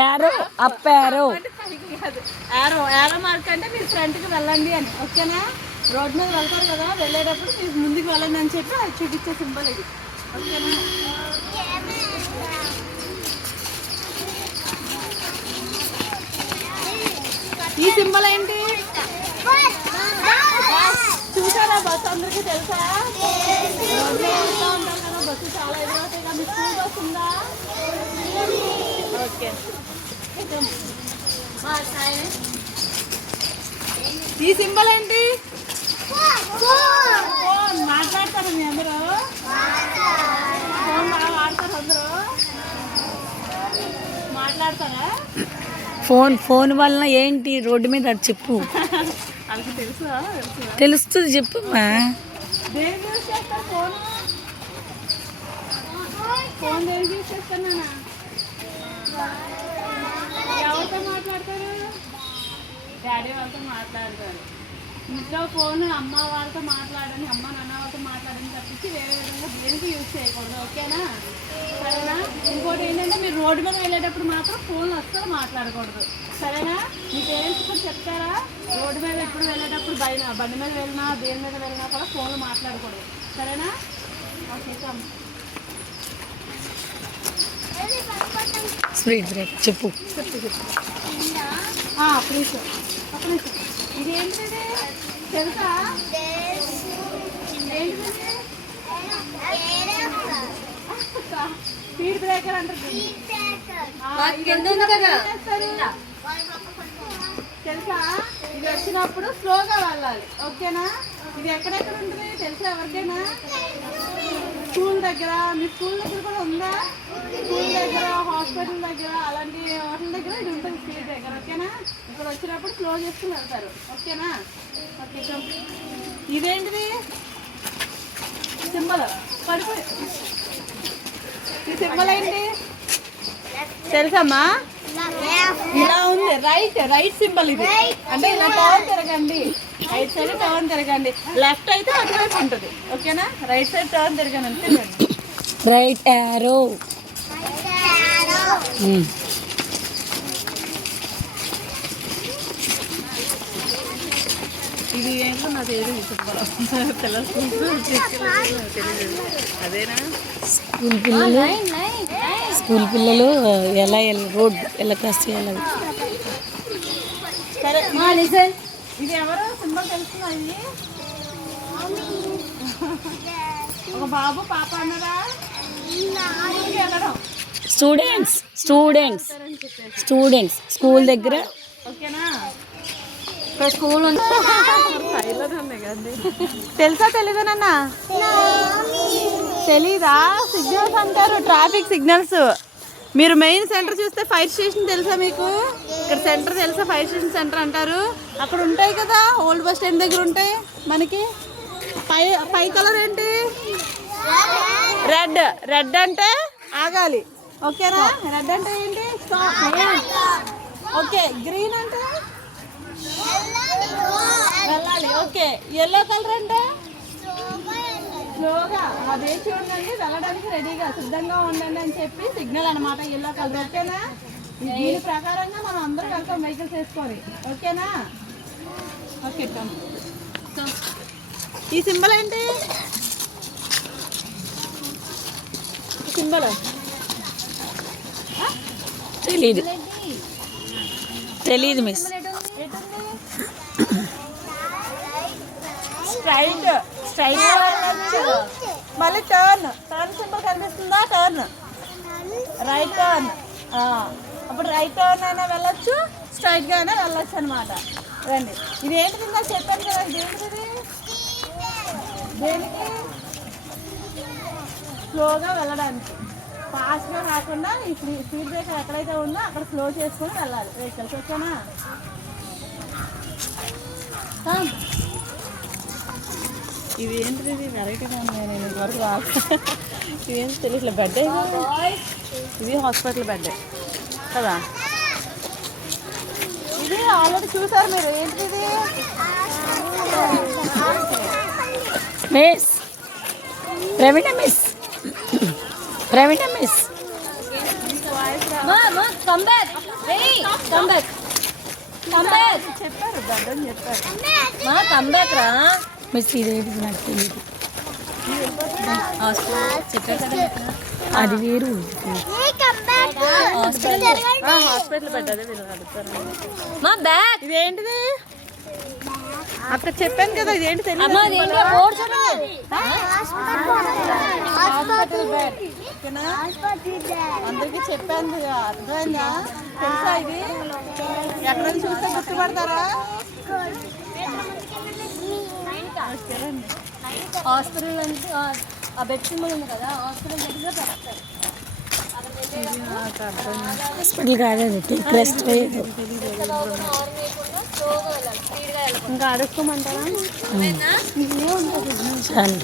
Arrow up arrow arrow mark అంటే మీరు ఫ్రంట్కి వెళ్ళండి అని. ఓకేనా? రోడ్ మీద వెళ్తారు కదా, వెళ్ళేటప్పుడు మీరు ముందుకు వెళ్ళండి అని చెప్పి అది చూపించే సింబల్ ఇది. ఓకేనా? ఈ సింబల్ ఏంటి చూసారా? బస్సు అందరికీ తెలుసా? రోడ్ మీద వెళ్తూ ఉంటాం కదా, బస్సు చాలా ఎదురవుతాయి కదా. మీ స్కూల్ బస్ ఉందా? ఓకే. ఈ సింబల్ ఏంటి? మాట్లాడతారు మీ అందరూ? ఫోన్ బాగా వాడతారు అందరూ? మాట్లాడతారా? ఫోన్ వలన ఏంటి రోడ్డు మీద అది చెప్పు. వాళ్ళకి తెలుసా? తెలుస్తుంది చెప్పమ్మా. దేనికి యూజ్ చేస్తారు ఫోన్? ఫోన్ దేనికి యూజ్ చేస్తానా? ఎవరితో మాట్లాడతారు? డాడీ వాళ్ళతో మాట్లాడతారు. ఇంట్లో ఫోన్ అమ్మ వాళ్ళతో మాట్లాడని, అమ్మ నాన్న వాళ్ళతో మాట్లాడని తప్పించి వేరే విధంగా దేనికి యూజ్ చేయకూడదు. ఓకేనా? సరేనా? ఇంకోటి ఏంటంటే మీరు రోడ్డు మీద వెళ్ళేటప్పుడు మాత్రం ఫోన్లు అస్సలు మాట్లాడకూడదు. సరేనా? మీ పేరెంట్స్ కూడా చెప్తారా? రోడ్డు మీద ఎప్పుడు వెళ్ళేటప్పుడు బండి మీద వెళ్ళినా దేని మీద వెళ్ళినా కూడా ఫోన్లు మాట్లాడకూడదు. సరేనా? ఓకే. స్వీట్ బ్రేక్ చెప్పు. ప్లీజ్ ఒక నిమిషం. ఇది ఏంటిది తెలుసా? స్పీడ్ బ్రేకర్ అంటారు తెలుసా? ఇది వచ్చినప్పుడు స్లోగా వెళ్ళాలి. ఓకేనా? ఇది ఎక్కడెక్కడ ఉంటుంది తెలుసా ఎవరికైనా? స్కూల్ దగ్గర, మీ స్కూల్ దగ్గర కూడా ఉందా? స్కూల్ దగ్గర, హాస్పిటల్ దగ్గర, అలాంటి వాటి దగ్గర ఇది ఉంటుంది స్పీడ్ బ్రేకర్. ఓకేనా? ఇక్కడ వచ్చినప్పుడు స్లో చేసుకుని వెళ్తారు. ఓకేనా? ఓకే. ఇదేంటిది సింబల్? పడిపోయి ఈ సింబల్ ఏంటి తెలుసమ్మా? ఇలా ఉంది. రైట్ సింబల్ ఇది. అంటే ఇలా టర్న్ తిరగండి, రైట్ సైడ్ టర్న్ తిరగండి. లెఫ్ట్ అయితే అటువైపు ఉంటుంది. ఓకేనా? రైట్ సైడ్ టర్న్ తిరగండి అంతే. Right arrow. ఇది ఏంటో నాకు తెలియదు. అదేనా? స్కూల్ పిల్లలు ఎలా రోడ్ ఎలా క్రాస్ చేయాలి. సరే ఇది ఎవరో సింబల్ తెలుస్తుందా? ఇది ఒక బాబు పాప అన్నారా? స్టూడెంట్స్ స్కూల్ దగ్గర. ఓకేనా? స్కూల్ తెలుసా తెలీదా నాన్న? తెలీదా? సిగ్నల్స్ అంటారు, ట్రాఫిక్ సిగ్నల్స్. మీరు మెయిన్ సెంటర్ చూస్తే ఫైర్ స్టేషన్ తెలుసా మీకు? ఇక్కడ సెంటర్ తెలుసా? ఫైర్ స్టేషన్ సెంటర్ అంటారు. అక్కడ ఉంటాయి కదా, ఓల్డ్ బస్ స్టాండ్ దగ్గర ఉంటాయి మనకి. పై కలర్ ఏంటి? రెడ్ అంటే ఆగాలి. ఓకేనా? రెడ్ అంటే ఏంటి? ఓకే. గ్రీన్ అంటే వెళ్ళాలి. ఓకే. ఎల్లో కలర్ అంటే స్లోగా, అదే చూడండి, వెళ్ళడానికి రెడీగా సిద్ధంగా ఉండండి అని చెప్పి సిగ్నల్ అనమాట ఎల్లో కలర్. ఓకేనా? దీని ప్రకారంగా మనం అందరం వెళ్తాం వెహికల్స్ వేసుకొని. ఓకేనా? ఓకే. ఈ సింబల్ ఏంటి? సింబల్ తెలీదు మిస్. స్ట్రైట్ వెళ్ళచ్చు. మళ్ళీ టర్న్ సింబల్ కనిపిస్తుందా? Turn, right turn. అప్పుడు రైట్ టర్న్ అయినా వెళ్ళొచ్చు, స్ట్రైట్గా అయినా వెళ్ళొచ్చు అనమాట. రండి. ఇది ఏంటిది? నాకు చెప్పాను కదా. ఇది ఏంటిది? దేనికి? స్లోగా వెళ్ళడానికి, ఫాస్ట్గా కాకుండా ఈ స్పీడ్ బ్రేకర్ ఎక్కడైతే ఉందో అక్కడ స్లో చేసుకొని వెళ్ళాలి వెహికల్స్. ఓకేనా? ఇది ఏంటిది? ఇది వెరైటీగా ఉన్నాయి. నేను ఇంతవరకు ఇదేంటి తెలియట్లేదు. బెడ్ ఇది హాస్పిటల్ బెడ్ కదా. ఇది ఆల్రెడీ చూసారు మీరు. ఏంటిది? Praveena miss Praveena miss come back come back come back చెప్పారు గడ్డని చెప్పారు. మా కమ్ బ్యాక్ రా మిస్ ఇదేంటి నాకు తెలియదు. చెప్పారు కదా అది వేరు. హాస్పిటల్ పెట్టదే వీళ్ళు అడుగుతారు. మా బ్యాక్ ఇదేంటిది అక్కడ చెప్పాను కదా, ఇదేంటి తెలియదు. అమ్మ అదేంటో బోర్డు చూడండి. హాస్పిటల్ బెడ్ ఓకేనా, అందరికీ చెప్పాను కదా, అర్థమైందా? తెలుసా ఇది? ఎక్కడ చూస్తే గుర్తుపడతారా? హాస్పిటల్ అంటే ఆ బెడ్ సింబల్ ఉంది కదా, హాస్పిటల్ దగ్గర పెడతారు. హాస్పిటల్ కాదు అది, టేక్ రెస్ట్ వేయదు. ఇంకా అడుక్కోమంటారా? చాలు.